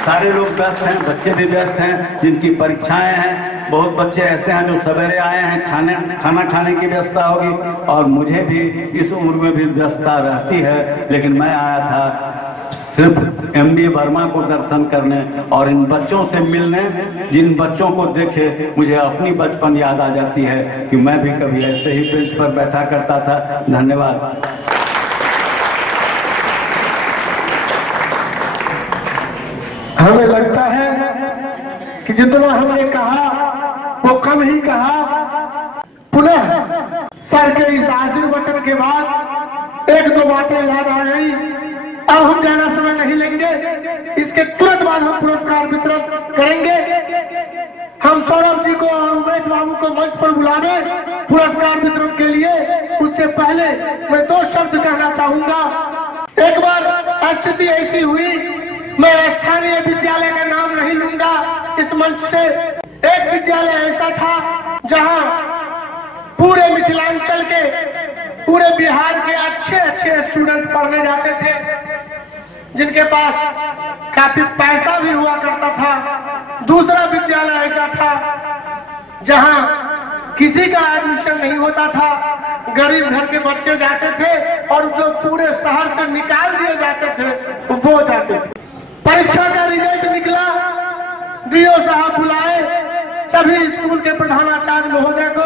सारे लोग व्यस्त हैं, बच्चे भी व्यस्त हैं जिनकी परीक्षाएं हैं। बहुत बच्चे ऐसे हैं जो सवेरे आए हैं, खाना खाने की व्यस्तता होगी, और मुझे भी इस उम्र में भी व्यस्तता रहती है। लेकिन मैं आया था सिर्फ MD वर्मा को दर्शन करने और इन बच्चों से मिलने, जिन बच्चों को देखे मुझे अपनी बचपन याद आ जाती है कि मैं भी कभी ऐसे ही बेंच पर बैठा करता था। धन्यवाद। हमें लगता है कि जितना हमने कहा वो कम ही कहा। पुनः सर के इस आशीर्वचन के बाद एक दो बातें याद आ गई। अब हम ज्यादा समय नहीं लेंगे, इसके तुरंत बाद हम पुरस्कार वितरण करेंगे। हम सौरभ जी को और उमेश बाबू को मंच पर बुलावे पुरस्कार वितरण के लिए। उससे पहले मैं दो शब्द कहना चाहूंगा। एक बार स्थिति ऐसी हुई, मैं स्थानीय विद्यालय का नाम नहीं लूंगा इस मंच से। एक विद्यालय ऐसा था जहां पूरे मिथिलांचल के, पूरे बिहार के अच्छे स्टूडेंट पढ़ने जाते थे, जिनके पास काफी पैसा भी हुआ करता था। दूसरा विद्यालय ऐसा था जहां किसी का एडमिशन नहीं होता था, गरीब घर के बच्चे जाते थे और जो पूरे शहर से निकाल दिए जाते थे वो जाते थे। परीक्षा का रिजल्ट निकला, DO साहब बुलाए सभी स्कूल के प्रधानाचार्य महोदय को,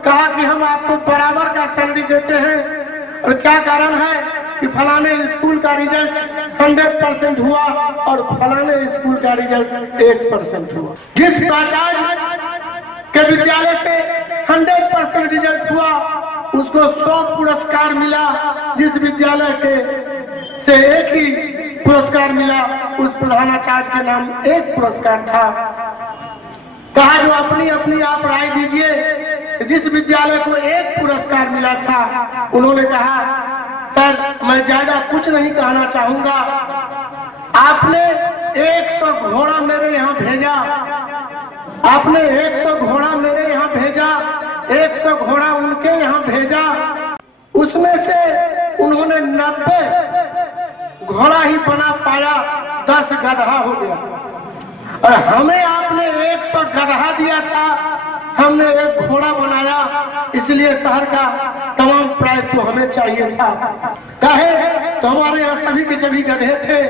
कहा कि हम आपको बराबर का सैलरी देते हैं। और क्या कारण है कि फलाने स्कूल का रिजल्ट 100% हुआ और फलाने स्कूल का रिजल्ट 1% हुआ। जिस प्राचार्य के विद्यालय से 100% रिजल्ट हुआ उसको 100 पुरस्कार मिला, जिस विद्यालय के से एक ही पुरस्कार मिला उस प्रधानाचार्य के नाम एक पुरस्कार था। कहा जो अपनी आप राय दीजिए। जिस विद्यालय को एक पुरस्कार मिला था उन्होंने कहा सर मैं ज्यादा कुछ नहीं कहना चाहूंगा, आपने 100 घोड़ा मेरे यहाँ भेजा, आपने 100 घोड़ा मेरे यहाँ भेजा, 100 घोड़ा उनके यहाँ भेजा, उसमें से उन्होंने 90 घोड़ा ही बना पाया, 10 गधा हो गया। और हमें आपने 100 गधा दिया था, हमने 1 घोड़ा बनाया, इसलिए शहर का तमाम प्राइज तो हमें चाहिए था। कहे तो हमारे यहाँ सभी के सभी गधे थे,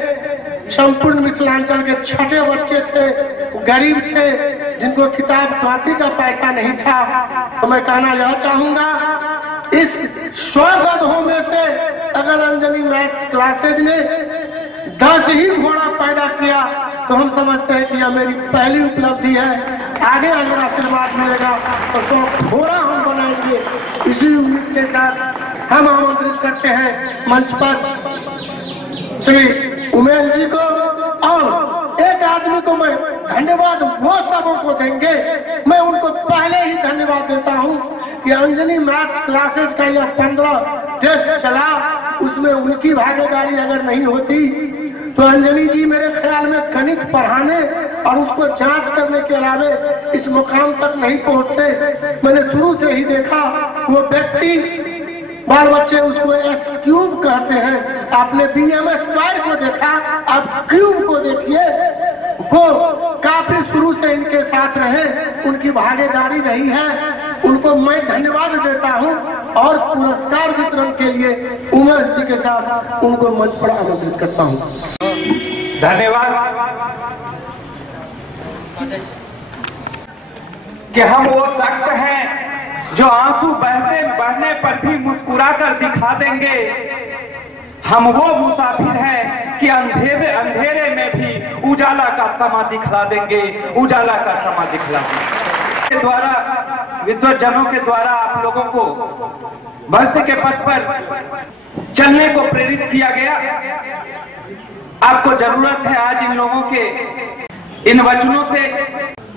संपूर्ण मिथिलांचल के छठे बच्चे थे, गरीब थे, जिनको किताब कॉपी का पैसा नहीं था। तो मैं कहना यह चाहूंगा, इस 100 गधों में से अगर अंजनी मैथ्स क्लासेज ने 10 ही घोड़ा पैदा किया तो हम समझते हैं कि यह मेरी पहली उपलब्धि है। आगे अगर आशीर्वाद मिलेगा तो 100 घोड़ा हम बनाएंगे। इसी उम्मीद के साथ हम आमंत्रित करते हैं मंच पर श्री उमेश जी को, और एक आदमी को मैं धन्यवाद वो सबों को देंगे। मैं उनको पहले ही धन्यवाद देता हूं कि अंजनी मैथ्स क्लासेज का यह 15 टेस्ट चला, उसमें उनकी भागीदारी अगर नहीं होती तो अंजनी जी मेरे ख्याल में गणित पढ़ाने और उसको जांच करने के अलावे इस मुकाम तक नहीं पहुंचते। मैंने शुरू से ही देखा वो व्यक्ति, बाल बच्चे उसको S³ कहते हैं, आपने BM² को देखा, आप क्यूब को देखिए। वो काफी शुरू से इनके साथ रहे, उनकी भागीदारी रही है, उनको मैं धन्यवाद देता हूं। और पुरस्कार वितरण के लिए उमेश जी के साथ उनको मंच पर आमंत्रित करता हूं। धन्यवाद कि हम वो शख्स हैं जो आंसू बहने पर भी मुस्कुराकर दिखा देंगे। हम वो मुसाफिर हैं कि अंधेरे में भी उजाला का समा दिखला देंगे, उजाला का समा दिखला देंगे। द्वारा विद्वज्जनों के द्वारा आप लोगों को भविष्य के पथ पर चलने को प्रेरित किया गया। आपको जरूरत है आज इन लोगों के इन वचनों से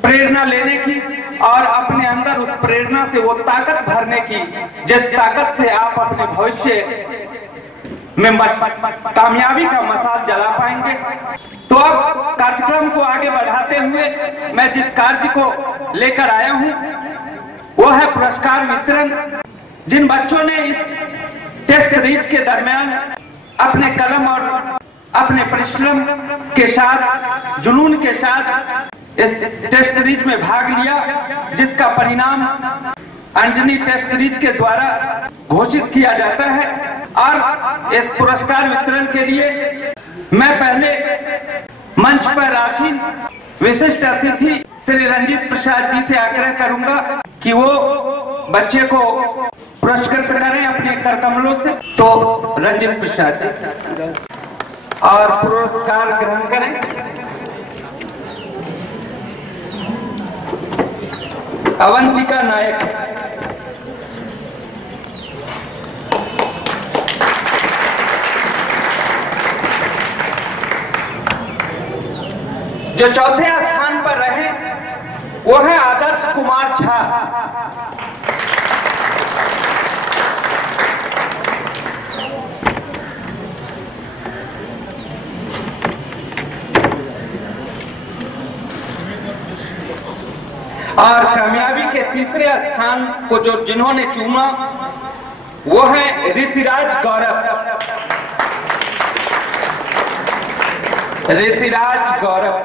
प्रेरणा लेने की और अपने अंदर उस प्रेरणा से वो ताकत भरने की जिस ताकत से आप अपने भविष्य में कामयाबी का मसाल जला पाएंगे। तो अब कार्यक्रम को आगे बढ़ाते हुए मैं जिस कार्य को लेकर आया हूं वो है पुरस्कार वितरण। जिन बच्चों ने इस टेस्ट सीरीज के दरमियान अपने कलम और अपने परिश्रम के साथ, जुनून के साथ इस टेस्ट सीरीज में भाग लिया, जिसका परिणाम अंजनी टेस्ट सीरीज के द्वारा घोषित किया जाता है। और इस पुरस्कार वितरण के लिए मैं पहले मंच पर आसीन विशिष्ट अतिथि श्री रंजीत प्रसाद जी से आग्रह करूंगा कि वो बच्चे को पुरस्कृत करें अपने कर कमलों से। तो रंजीत प्रसाद जी और पुरस्कार ग्रहण करें। अवंतिका नायक। जो चौथे स्थान पर रहे वो है आदर्श कुमार झा। और कामयाबी के तीसरे स्थान को जो जिन्होंने चूमा वो है ऋषिराज गौरव। ऋषिराज गौरव।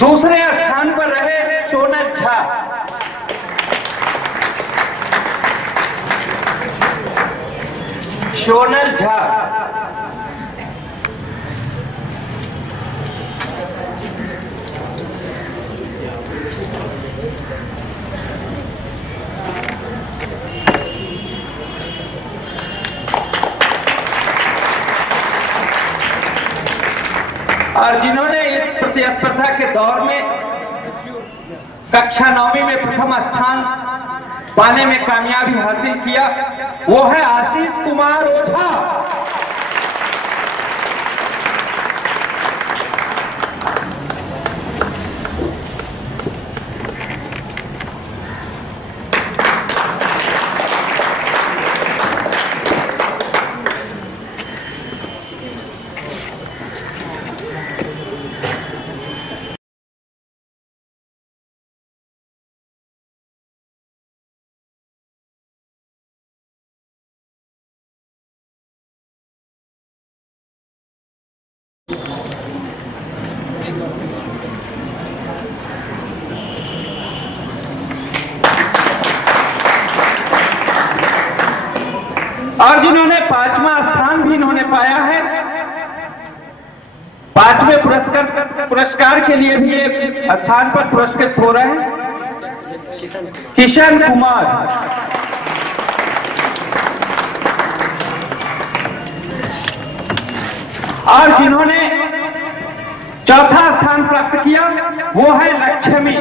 दूसरे स्थान पर रहे सोनल झा। सोनल झा। और जिन्होंने इस प्रतिस्पर्धा के दौर में कक्षा 9वीं में प्रथम स्थान पाने में कामयाबी हासिल किया वो है आशीष कुमार ओझा। और जिन्होंने 5वां स्थान भी इन्होंने पाया है, 5वें पुरस्कार के लिए भी ये स्थान पर पुरस्कृत हो रहे हैं किशन कुमार। और जिन्होंने चौथा स्थान प्राप्त किया वो है लक्ष्मी।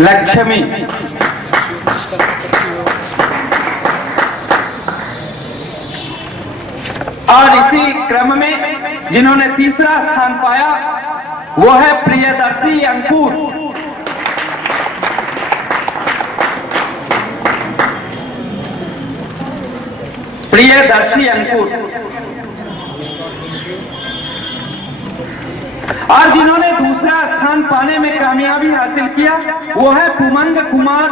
लक्ष्मी। और इसी क्रम में जिन्होंने तीसरा स्थान पाया वो है प्रियदर्शी अंकुर। प्रियदर्शी अंकुर। और जिन्होंने दूसरा स्थान पाने में कामयाबी हासिल किया वो है पुमंग कुमार।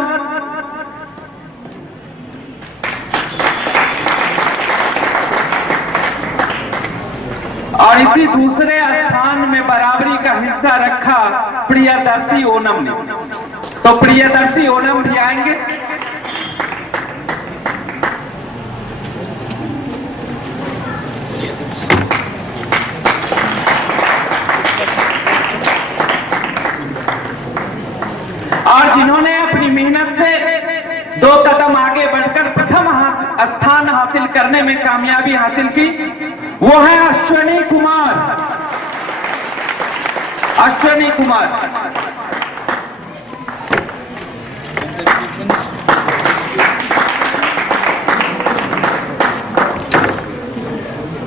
और इसी दूसरे स्थान में बराबरी का हिस्सा रखा प्रियदर्शी ओनम ने। तो प्रियदर्शी ओनम भी आएंगे। और जिन्होंने अपनी मेहनत से 2 कदम आगे बढ़कर प्रथम स्थान हासिल करने में कामयाबी हासिल की वो है अश्विनी कुमार। अश्विनी कुमार।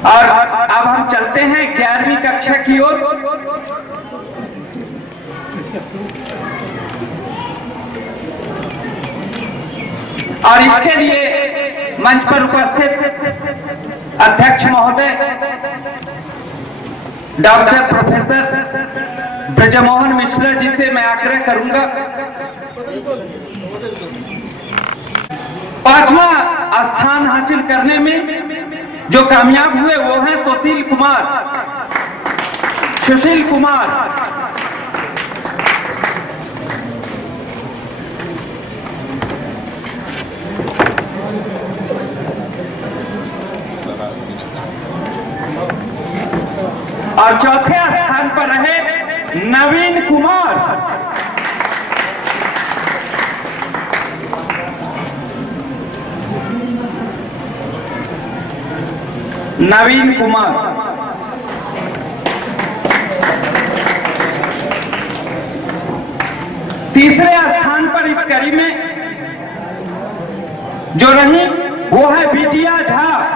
और अब हम चलते हैं 11वीं कक्षा की ओर। और इसके लिए मंच पर उपस्थित अध्यक्ष महोदय डॉक्टर प्रोफेसर ब्रजमोहन मिश्रा जी से मैं आग्रह करूंगा। 5वां स्थान हासिल करने में जो कामयाब हुए वो हैं सुशील कुमार। और चौथे स्थान पर रहे नवीन कुमार। तीसरे स्थान पर इस कड़ी में जो रही वो है विजया झा।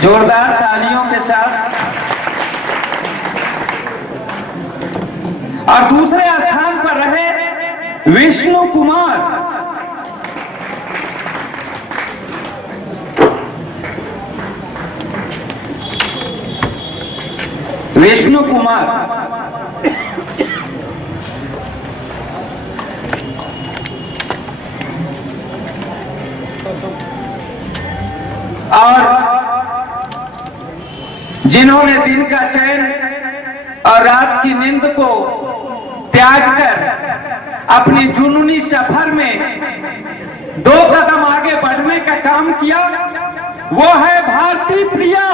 जोरदार तालियों के साथ। और दूसरे स्थान पर रहे विष्णु कुमार। और जिन्होंने दिन का चैन और रात की नींद को त्याग कर अपनी जुनूनी सफर में 2 कदम आगे बढ़ने का काम किया, वो है भारती प्रिया।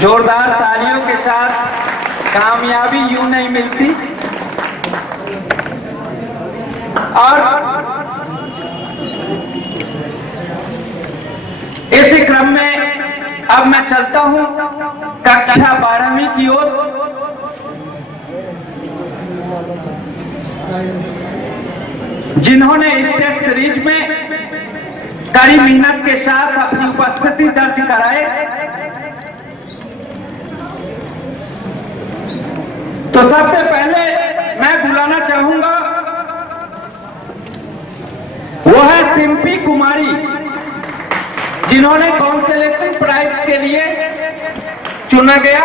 जोरदार तालियों के साथ। कामयाबी यूं नहीं मिलती। और इसी क्रम में अब मैं चलता हूं कक्षा 12वीं की ओर। जिन्होंने इस टेस्ट सीरीज में कड़ी मेहनत के साथ अपनी उपस्थिति दर्ज कराए, तो सबसे पहले मैं बुलाना चाहूंगा वो है सिंपी कुमारी, जिन्होंने कॉन्सोलेशन प्राइज के लिए चुना गया।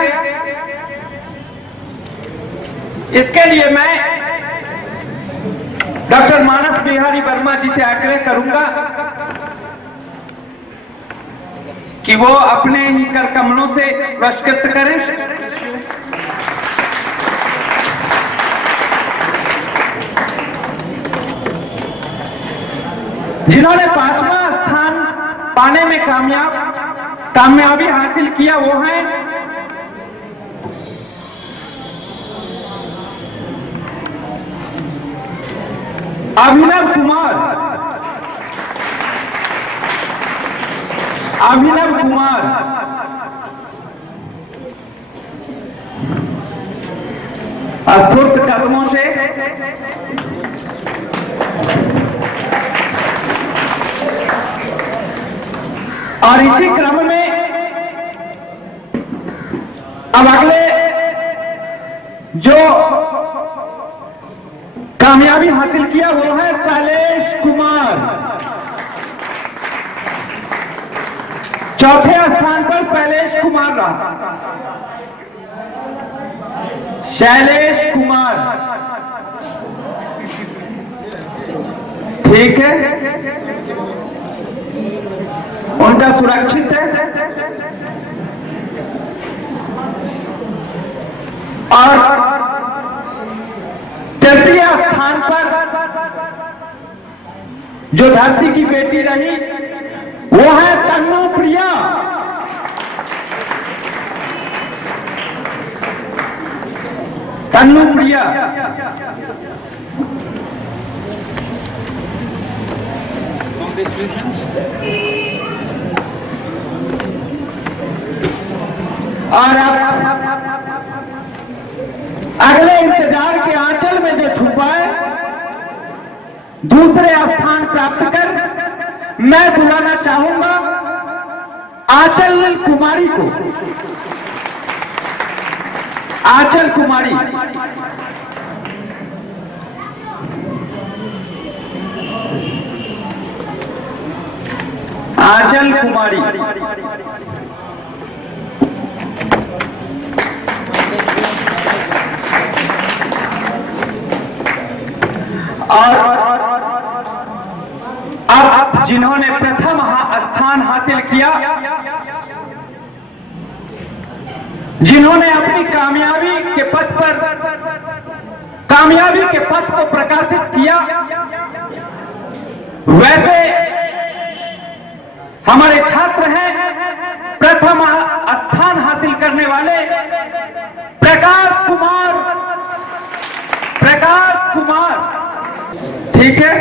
इसके लिए मैं डॉक्टर मानस बिहारी वर्मा जी से आग्रह करूंगा कि वो अपने ही कर कमलों से पुरस्कृत करें। जिन्होंने 5वां स्थान पाने में कामयाबी हासिल किया वो है अभिनव कुमार। स्फूर्त कदमों से और इसी क्रम में अब अगले जो कामयाबी हासिल किया वो है शैलेश कुमार। चौथे स्थान पर शैलेश कुमार रहा। ठीक है, उनका सुरक्षित है। और तृतीय स्थान पर जो धरती की बेटी रही वो है तन्नू प्रिया। और अब अगले इंतजार के आंचल में जो छुपा है, दूसरे स्थान प्राप्त कर मैं बुलाना चाहूंगा आंचल कुमारी को। आंचल कुमारी, आंचल कुमारी। और अब जिन्होंने प्रथम स्थान हासिल किया, जिन्होंने अपनी कामयाबी के पथ को प्रकाशित किया, वैसे हमारे छात्र हैं प्रथम स्थान हासिल करने वाले प्रकाश कुमार। ठीक है,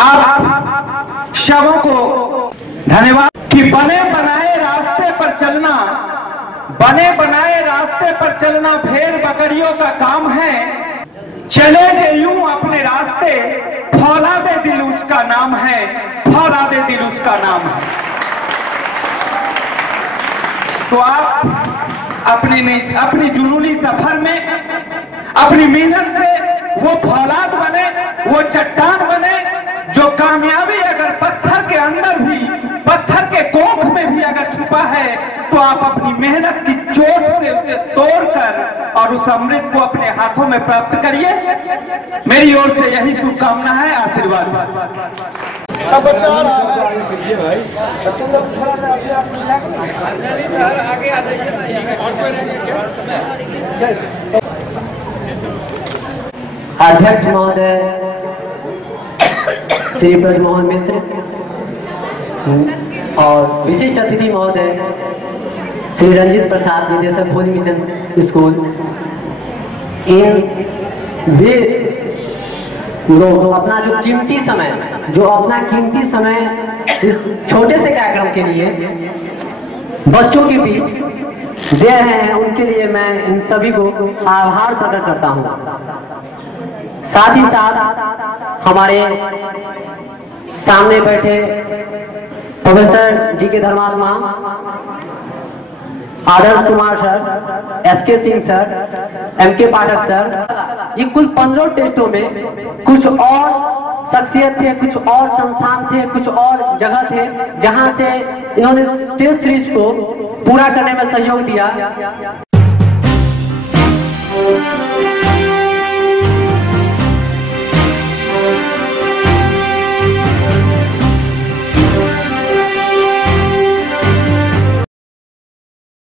आप शवों को धन्यवाद कि बने बनाए रास्ते पर चलना भेड़ बकरियों का काम है। चले जे यूं अपने रास्ते, फौलादे दिल उसका नाम है, फौलादे दिल उसका नाम है। तो आप अपनी जुनूनी सफर में अपनी मेहनत से वो फौलाद बने, वो चट्टान बने, जो कामयाबी अगर पत्थर के अंदर भी, पत्थर के कोख में भी अगर छुपा है, तो आप अपनी मेहनत की चोट से उसे तोड़कर और उस अमृत को अपने हाथों में प्राप्त करिए। मेरी ओर से यही शुभकामना है, आशीर्वाद। सब बच्चा आ रहा है, तुम लोग थोड़ा सा अपने आप आगे आ जाइए। अध्यक्ष महोदय श्री ब्रजमोहन मिश्र और विशिष्ट अतिथि महोदय श्री रंजित प्रसाद, निदेशक भोज मिशन स्कूल, इन वे लोग अपना कीमती समय इस छोटे से कार्यक्रम के लिए बच्चों के बीच दे रहे हैं, उनके लिए मैं इन सभी को आभार प्रकट करता हूं। साथ ही साथ हमारे सामने बैठे professor D K Dharmatma, Adarsh Kumar sir, SK Singh sir, MK Pathak sir, ये कुल 15 टेस्टों में कुछ और शख्सियत थे, कुछ और संस्थान थे, कुछ और जगह थे जहां से इन्होंने टेस्ट सीरीज को पूरा करने में सहयोग दिया।